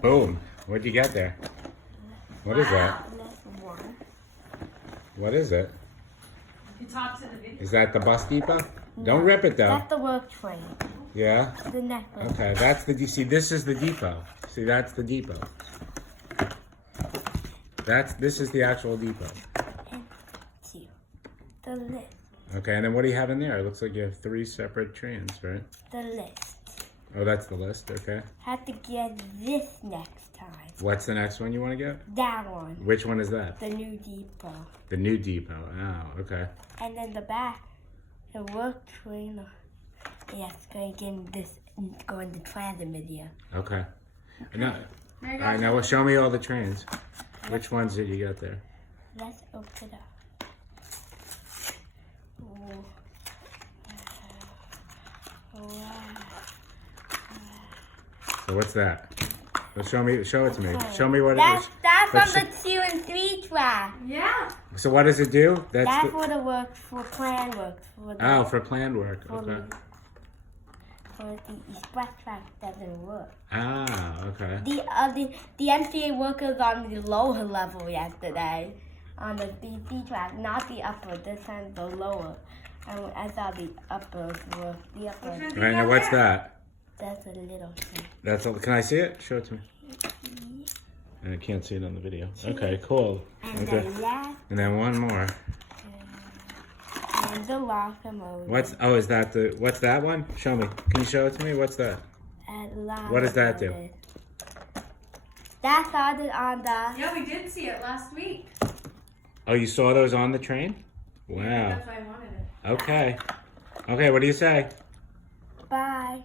Boom. What'd you get there? What is that? That's one. What is it? You talk to the video. Is that the bus depot? Don't rip it though. That's the work train. Yeah? The necklace. Okay, that's the, see, this is the depot. See, that's the depot. This is the actual depot. And two. The list. Okay, and then what do you have in there? It looks like you have 3 separate trains, right? The list. Oh, that's the list, okay. Have to get this next time. What's the next one you want to get? That one. Which one is that? The new depot. The new depot. Oh, okay. And then the back, the work train. Yes, going to get this, going to transit video. Okay. Now, all right, now well, show me all the trains. Which ones did you get there? Let's open it up. Oh. Wow. So what's that? Well, show it to me. Show me what That's it is. from the 2 and 3 track. Yeah. So what does it do? That's for the work, for plan work. For the, Oh, for planned work. Okay. For the express track doesn't work. Ah, okay. The MCA workers on the lower level yesterday, on the DC track, not the upper. This time the lower. I saw the uppers work. The upper. All right, now what's that? That's a little thing. That's all. Can I see it? Show it to me. I can't see it on the video. Okay, cool. And Okay. the last, And then one more. and the locomotive. Is that what's that one? Show me. Can you show it to me? What's that? What does that do? That started on the. Yeah, we did see it last week. Oh, you saw those on the train? Wow. That's why I wanted it. Okay. Okay, what do you say? Bye.